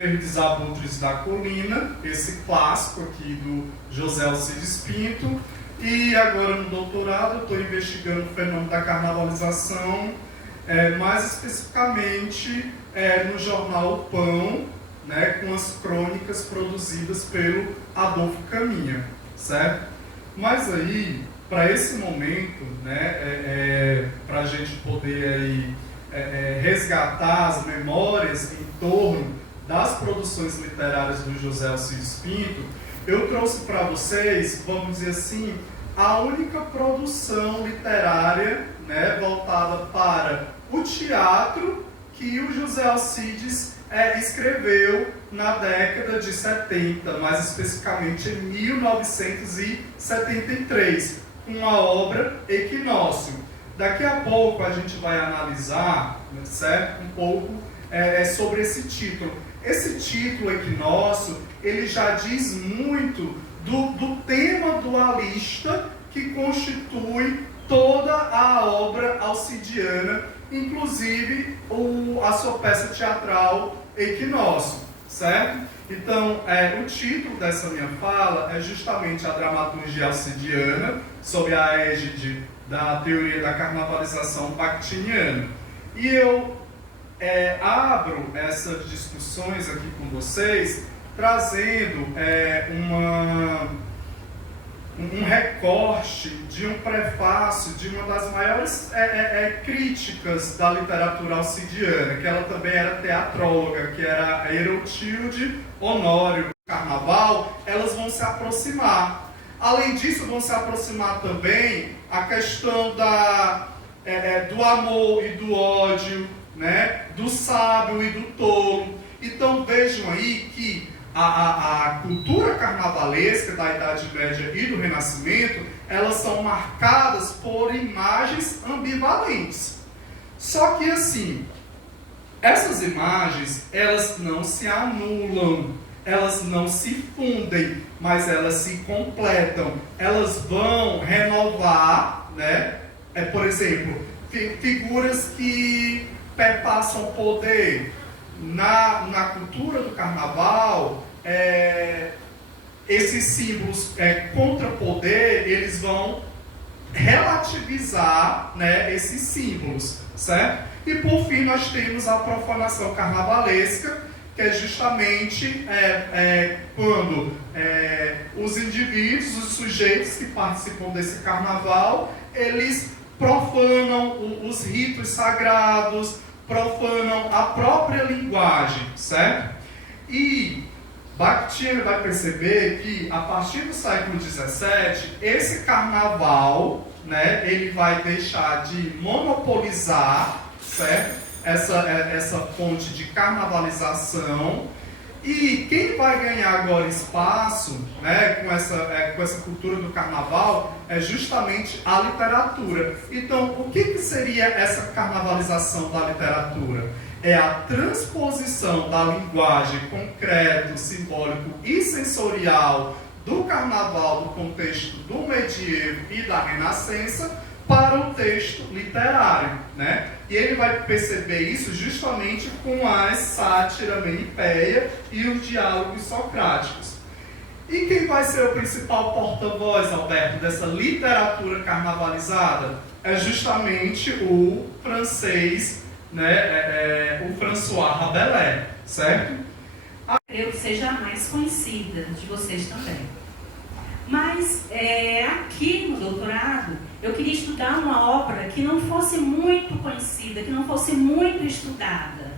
Desabutres da Colina, esse clássico aqui do José Alcides Pinto, e agora no doutorado eu estou investigando o fenômeno da carnavalização, mais especificamente no jornal O Pão, né, com as crônicas produzidas pelo Adolfo Caminha, certo? Mas aí, para esse momento, né, para a gente poder aí, resgatar as memórias em torno das produções literárias do José Alcides Pinto, eu trouxe para vocês, vamos dizer assim, a única produção literária, né, voltada para o teatro que o José Alcides escreveu na década de 70, mais especificamente em 1973, com a obra Equinócio. Daqui a pouco a gente vai analisar, certo, um pouco sobre esse título. Esse título Equinócio, ele já diz muito do tema dualista que constitui toda a obra alcidiana, inclusive a sua peça teatral Equinócio, certo? Então, o título dessa minha fala é justamente a dramaturgia alcidiana, sob a égide da teoria da carnavalização bakhtiniana. E eu abro essas discussões aqui com vocês, trazendo um recorte de um prefácio de uma das maiores críticas da literatura alcidiana, que ela também era teatróloga, que era a Herotilde Honório. Carnaval, elas vão se aproximar. Além disso, vão se aproximar também a questão do amor e do ódio, né? Do sábio e do tolo. Então vejam aí que a cultura carnavalesca da Idade Média e do Renascimento, elas são marcadas por imagens ambivalentes. Só que assim, essas imagens, elas não se anulam, elas não se fundem, mas elas se completam. Elas vão renovar, né? Por exemplo, figuras que perpassam poder. Na cultura do carnaval, esses símbolos contra poder, eles vão relativizar, né, esses símbolos, certo? E por fim nós temos a profanação carnavalesca, que é justamente quando os indivíduos, os sujeitos que participam desse carnaval, eles profanam os ritos sagrados, profanam a própria linguagem, certo? E Bakhtin vai perceber que, a partir do século XVII, esse carnaval, né, ele vai deixar de monopolizar, certo? Essa fonte de carnavalização. E quem vai ganhar agora espaço, né, com essa cultura do carnaval é justamente a literatura. Então, o que seria essa carnavalização da literatura? É a transposição da linguagem concreto, simbólico e sensorial do carnaval, do contexto do medievo e da Renascença, para o texto literário, né? E ele vai perceber isso justamente com a sátira menipéia e os diálogos socráticos. E quem vai ser o principal porta-voz, Alberto, dessa literatura carnavalizada? É justamente o francês, né, o François Rabelais, certo? Eu seja a mais conhecida de vocês também. Mas aqui no doutorado, eu queria estudar uma obra que não fosse muito conhecida, que não fosse muito estudada.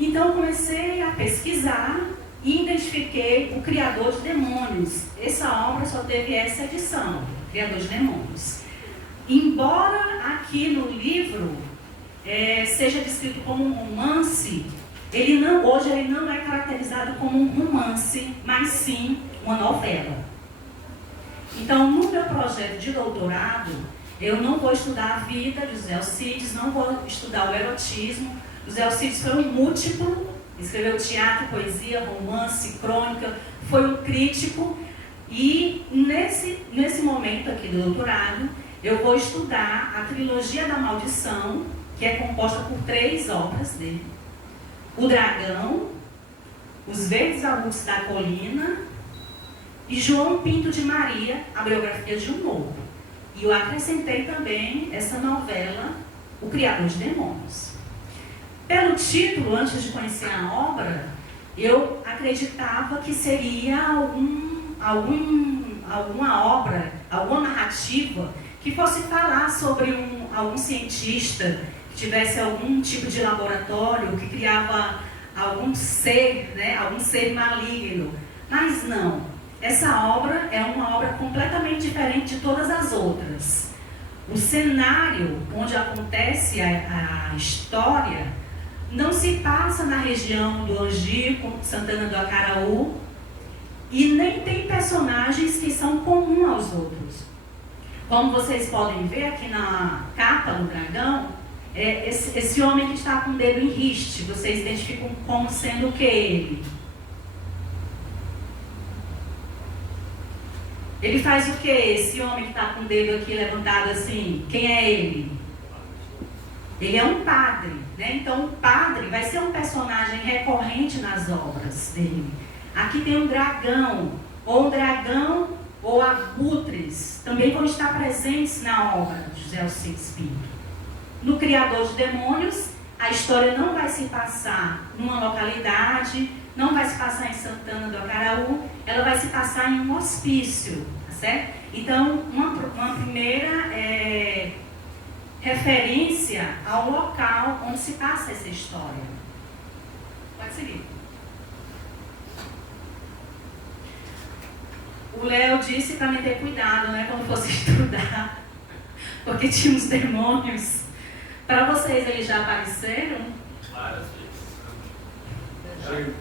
Então comecei a pesquisar e identifiquei o Criador de Demônios. Essa obra só teve essa edição, Criador de Demônios. Embora aqui no livro seja descrito como um romance, hoje ele não é caracterizado como um romance, mas sim uma novela. Então, no meu projeto de doutorado, eu não vou estudar a vida de José Alcides, não vou estudar o erotismo. José Alcides foi um múltiplo, escreveu teatro, poesia, romance, crônica, foi um crítico. E nesse momento aqui do doutorado, eu vou estudar a trilogia da maldição, que é composta por 3 obras dele. O Dragão, Os Verdes Arbustos da Colina e João Pinto de Maria, a biografia de um Lobo. E eu acrescentei também essa novela, O Criador de Demônios. Pelo título, antes de conhecer a obra, eu acreditava que seria alguma obra, alguma narrativa que fosse falar sobre algum cientista que tivesse algum tipo de laboratório, que criava algum ser, né, algum ser maligno. Mas não, essa obra é uma obra completamente diferente de todas as outras. O cenário onde acontece a história não se passa na região do Angico, Santana do Acaraú, e nem tem personagens que são comuns aos outros. Como vocês podem ver aqui na capa do dragão, esse homem que está com o dedo em riste, vocês identificam como sendo o que ele? Ele faz o que? Esse homem que está com o dedo aqui levantado assim, quem é ele? Ele é um padre, né? Então o padre vai ser um personagem recorrente nas obras dele. Aqui tem um dragão ou abutres, também vão estar presentes na obra de José Alcides Pinto. No Criador de Demônios, a história não vai se passar numa localidade, não vai se passar em Santana do Acaraú, ela vai se passar em um hospício, tá certo? Então, uma primeira referência ao local onde se passa essa história. Pode seguir. O Léo disse para me ter cuidado, né, quando fosse estudar, porque tinha uns demônios. Para vocês, eles já apareceram? Várias vezes. Gente,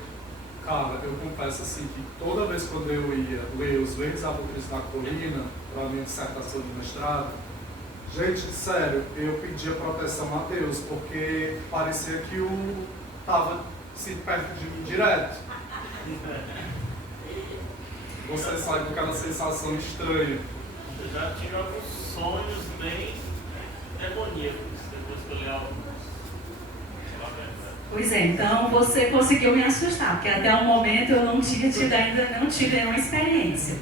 cara, eu confesso assim que toda vez quando eu ia ler Os Verdes Arbustos da Colina, para a minha dissertação de mestrado, gente, sério, eu pedia proteção a Deus, porque parecia que o estava assim, perto de mim direto. Você sai com aquela sensação estranha. Eu já tive alguns sonhos bem demoníacos depois que eu li alguns. Pois é, então você conseguiu me assustar, porque até o momento eu não tinha tido ainda, não tive nenhuma experiência.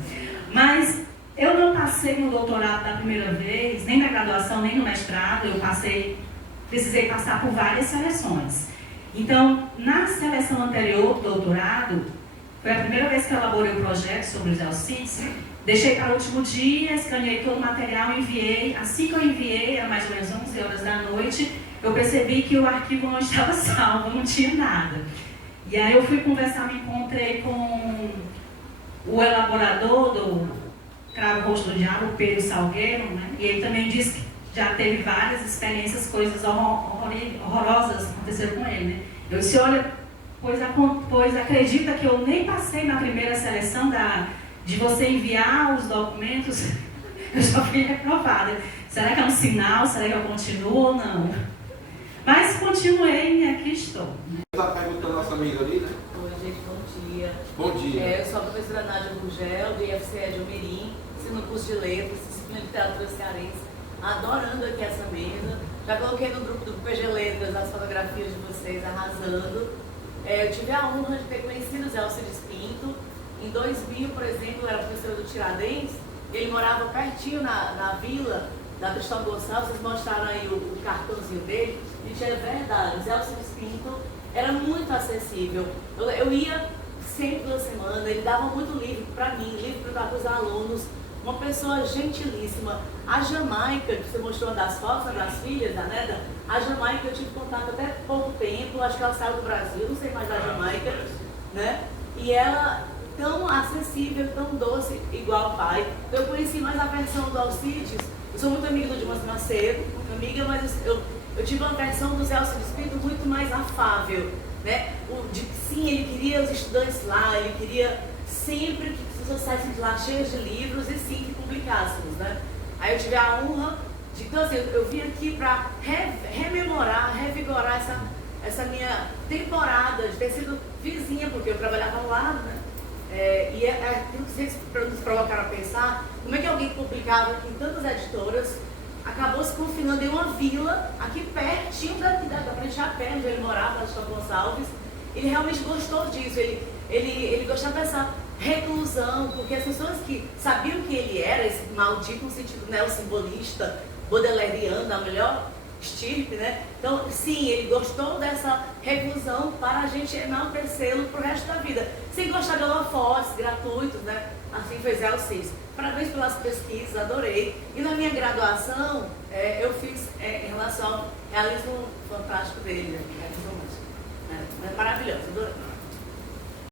Mas eu não passei no doutorado da primeira vez, nem na graduação, nem no mestrado, precisei passar por várias seleções. Então, na seleção anterior do doutorado, foi a primeira vez que eu elaborei o projeto sobre os Alcides. Deixei para o último dia, escaneei todo o material, enviei. Assim que eu enviei, era mais ou menos 11 horas da noite, eu percebi que o arquivo não estava salvo, não tinha nada. E aí eu fui conversar, me encontrei com o elaborador do Cravo Rosto do Diabo, Pedro Salgueiro, né? E ele também disse que já teve várias experiências, coisas horrorosas aconteceram com ele, né? Eu disse, olha, pois acredita que eu nem passei na primeira seleção de você enviar os documentos, eu já fui reprovada. Será que é um sinal? Será que eu continuo ou não? Mas continuei e aqui estou. Está perguntando a nossa amiga ali, né? Oi, gente, bom dia. Bom dia. Eu sou a professora Nádia Gurgel, do IFCE de Almerim, ensino curso de letras, disciplina de literatura cearense, adorando aqui essa mesa. Já coloquei no grupo do PG Letras as fotografias de vocês arrasando. Eu tive a honra de ter conhecido o Zé Alcides Pinto. Em 2000, por exemplo, eu era professora do Tiradentes, ele morava pertinho na vila da Cristóvão Gonçalves, vocês mostraram aí o cartãozinho dele. Gente, é verdade, o Zé Alcides Pinto era muito acessível. Eu ia sempre toda semana, ele dava muito livro para mim, livro para os alunos, uma pessoa gentilíssima. A Jamaica, que você mostrou uma das fotos das filhas da Neda, a Jamaica eu tive contato até pouco tempo, acho que ela saiu do Brasil, não sei mais da Jamaica, né? E ela tão acessível, tão doce, igual o pai. Eu conheci mais a versão do Alcides, eu sou muito amiga do Dimas Macedo, muito amiga, mas eu tive uma versão do Zé Alcides Pinto muito mais afável, né? Sim, ele queria os estudantes lá, ele queria sempre que as pessoas saíssem de lá cheias de livros e sim que publicássemos, né? Aí eu tive a honra de, então assim, eu vim aqui para rememorar, revigorar essa minha temporada de ter sido vizinha, porque eu trabalhava ao lado, né? Vocês nos provocaram a pensar como é que alguém que publicava em tantas editoras acabou se confinando em uma vila aqui pertinho da frente a pé, onde ele morava, na Cristóvão Gonçalves, ele realmente gostou disso, ele gostava dessa reclusão, porque as pessoas que sabiam que ele era esse maldito no sentido neossimbolista, baudelairiano, a melhor estirpe, né? Então, sim, ele gostou dessa reclusão para a gente enaltecê-lo pro resto da vida, sem gostar de holofotes gratuitos, né? Assim fez Elcis. Parabéns pelas pesquisas, adorei. E na minha graduação, eu fiz em relação ao realismo fantástico dele, né? É maravilhoso, adorei.